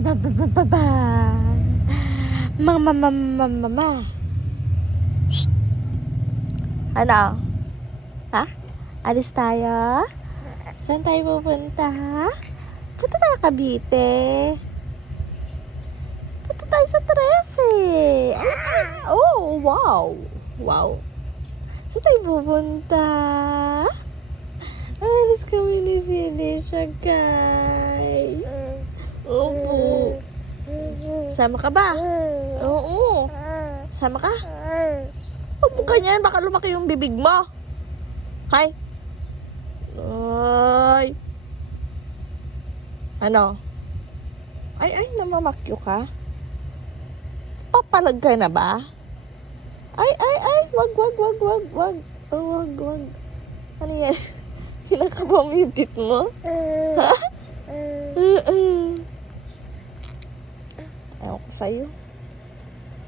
ba. Mama. Shh. Ano? Ha? Alis tayo? Saan tayo pupunta? Punta tayo Cavite. Punta tayo sa Trece. Oh, wow. Wow. Saan tayo pupunta? Alis kami ni Sinesha, guys. Opo. Sama ka ba? Oo. Sama ka? Huwag mo ganyan, baka lumaki yung bibig mo. Hi. Ay. Ano? Ay, namamakyo ka? Papalag ka na ba? Ay. Wag. Oh, wag. Ano yan? Kinakabang yung tit mo? Ha? Ayaw ko sa'yo.